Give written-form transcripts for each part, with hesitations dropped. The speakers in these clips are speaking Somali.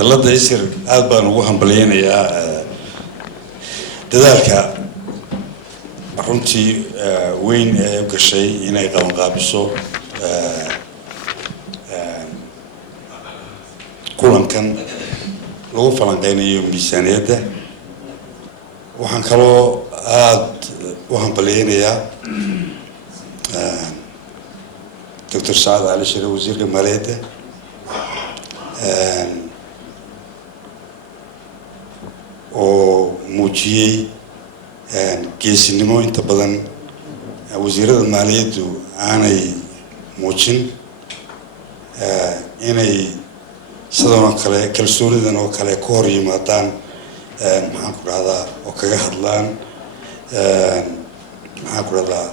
dalada isir aad baan ugu hambaleynayaa dadaalka runtii weyn ee gashay inay qaban qaabiso kulankan lagu falanqeynayo miisaaniyadda. waxaan kaloo aad u hambaleynayaa Dr. Saad Ali Shire wasiirka maaliyadda oo muujiyey geesinimo inta badan wasiirada maaliyaddu aanay muujin inay sidan oo kale kalsoonidan oo kale ku hor yimaadaan maxaan ku dhahdaa oo kaga hadlaan maxaan ku dhahdaa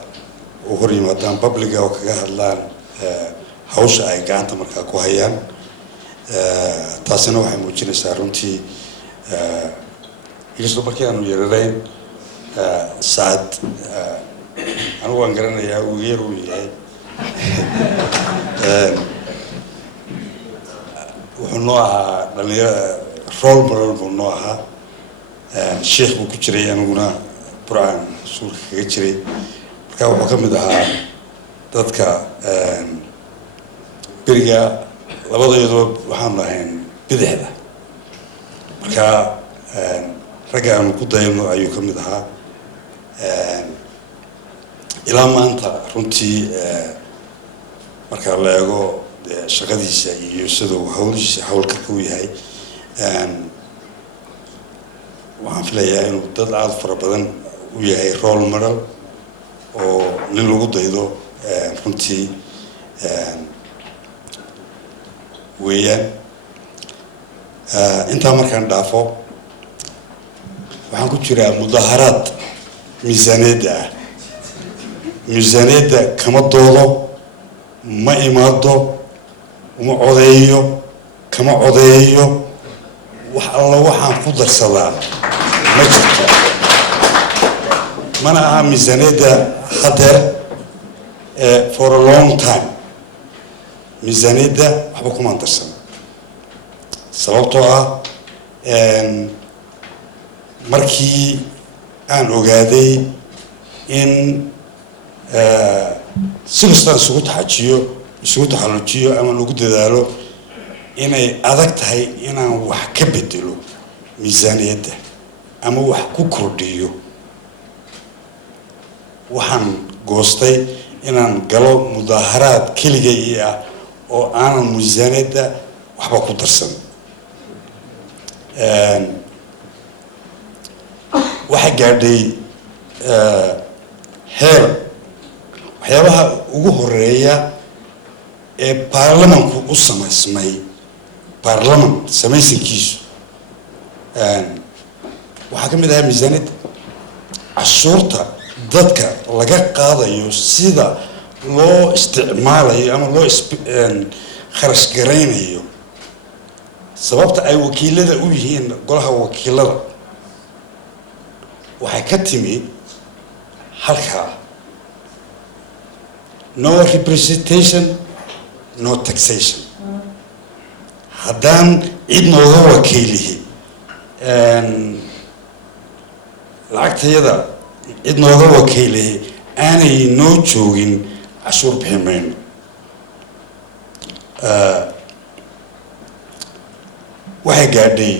oo hor yimaadaan publica oo kaga hadlaan hawsha ay gacanta markaa ku hayaan. taasina waxay muujinaysaa runtii inkastoo markii aanu yararayn Saad anigu waan garanayaa uu yar uu yahay wuxuu noo ahaa dhalinyaro role model buu noo ahaa sheekh buu ku jiray aniguna burcaan suulka kaga jiray marka wuxuu ka mid ahaa dadka beriga labadayadoo waxaanu ahayn bidixda marka ragga aanu ku dayano ayuu ka mid ahaa ilaa maanta runtii marka la eego shaqadiisa iyo sidoo hawlihiisa hawlkarka u yahay waxaan filayaa inuu dad aad fara badan u yahay role model oo nin lagu daydo runtii weeyaan. intaa markaan dhaafo waxaan ku jiraa mudaharaad miisaaniyadda ah. miisaaniyadda kama doodo, ma imaado, uma codeeyo, kama codeeyo, wax alla waxaan ku darsadaa ma jirto. mana aha miisaaniyadda hadeer for a long time. miisaaniyadda waxba kumaan darsana sababtoo ah markii aan ogaaday in si kastaan isugu taxallujiyo ama lagu dadaalo inay adag tahay inaan wax ka bedelo miisaaniyadda ama wax ku kordhiyo, waxaan goostay inaan galo mudaharaad keligay ah oo aanan miisaaniyadda waxba ku darsan. waxay gaadhay heer waxyaabaha ugu horeeya ee baarlamanku u samaysmay baarlaman samaysankiisu waxaa ka mid ahaa miisaaniyadda. cashuurta dadka laga qaadayo sida loo isticmaalayo ama loo kharash garaynayo, sababta ay wakiilada u yihiin golaha wakiilada waxay ka timi halkaa. no representation, no taxation. haddaan cid nooga wakiilihi lacagtayada cid nooga wakiilihi aanay noo joogin cashuur bixi mayno. waxay gaadhay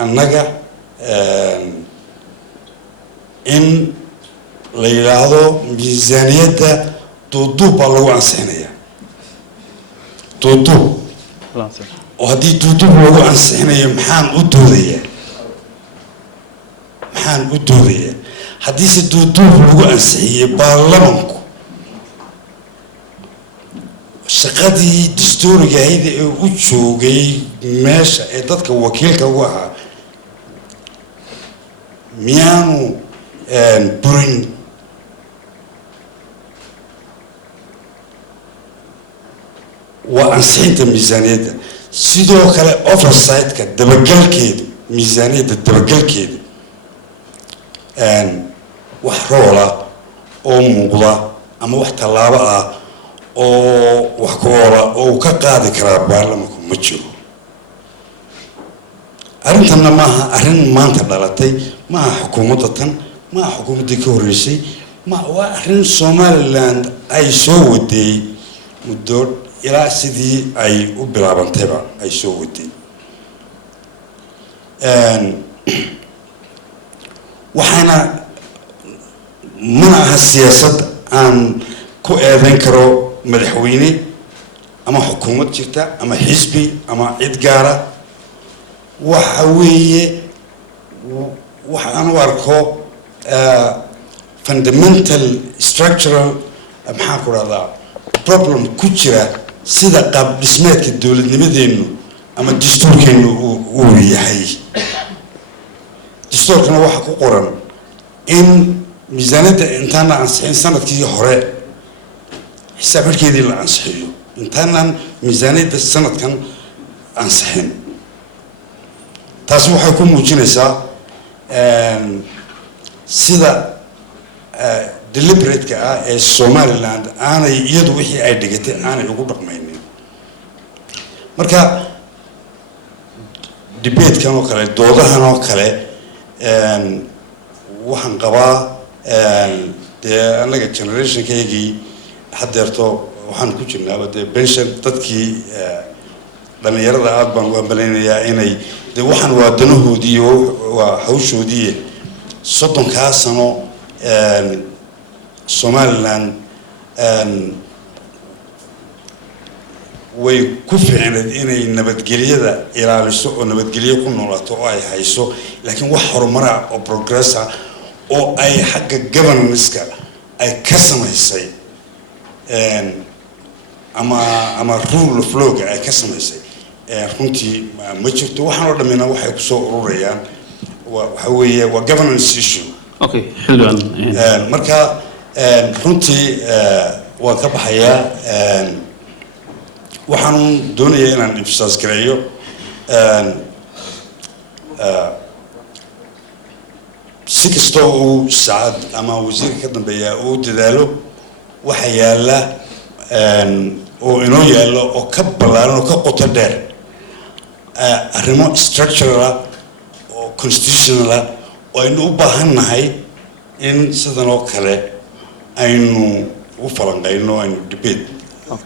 annaga in la yidhaahdo miisaaniyadda duuduub baa lagu ansixinayaa. duuduub oo haddii duuduub lagu ansixinayo maxaan u doodayaa haddiise duuduub lagu ansixiyey baarlamanku shaqadii dastuuriga ahayd ee u joogay meesha ee dadka wakiilka u ahaa miyaanu burin. waa ansixinta miisaaniyadda. sidoo kale oversight-ka dabagalkeeda miisaaniyadda dabagalkeeda wax roola oo muuqda ama wax tallaabo ah oo wax ku oola oo uu ka qaadi karaa baarlamanku ma jiro. arrintanna maaha arrin maanta dhalatay, maaha xukuumadda tan, maaha xukuumaddii ka horreysay, waa arrin Somaliland ay soo waday muddo ilaa sidii ay u bilaabantayba ay soo waday. waxaana mana aha siyaasad aan ku eedayn karo madaxweyne ama xukuumad jirta ama xisbi ama cid gaara. waxa weeye waxa aan u arko fundamental structural maxaan ku rahdaa problem ku jira sida qaab dhismeedka dowladnimadeenu ama dastuurkeenu uu yahay. dastuurkana waxa ku qoran in miisaaniyadda intaan la ansixin sanadkii hore xisaab xidhkeedii la ansixiyo intaanan miisaaniyadda sanadkan ansixin. taasi waxay ku muujinaysaa sida deliberate-ka ah ee Somaliland aanay iyadu wixii ay dhigatay aanay ugu dhaqmaynin. marka debate-kan oo kale, doodahan oo kale, waxaan qabaa dee annaga generationkaygii haddeerto waxaan ku jirnaaba dee pension dadkii dhalinyarada aad baan u ambaleynayaa inay dee waxaan waa danahoodii iyo waa hawshoodii 30 sano Somaliland way ku fiicneed inay nabadgelyada ilaaliso oo nabadgelyo ku noolaato oo ay hayso, laakiin wax horumar oo progress ah oo ay xagga governance-ka ay ka samaysay ama rule of law ay ka samaysay runtii ma jirto. waxaan oo dhamina waxay ku soo ururayaan waxa weeye waa governance issue. okay xilwan marka runtii waan ka baxayaa. waxaan doonayaa inaan emphasize gareeyo si kasta uu Saad ama wasiirka ka dambeeya uu dadaalo waxa yaala oo inoo yaalo oo ka ballaaran oo ka qoto dheer arrimo structural oo constitutional oo aynu u baahannahay in sidan oo kale aynu u falanqeyno, aynu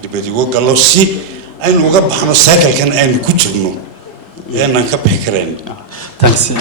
debate uga gallo si aynu uga baxno cycle-kan aynu ku jirno aanan ka bixi karayn. Thanks.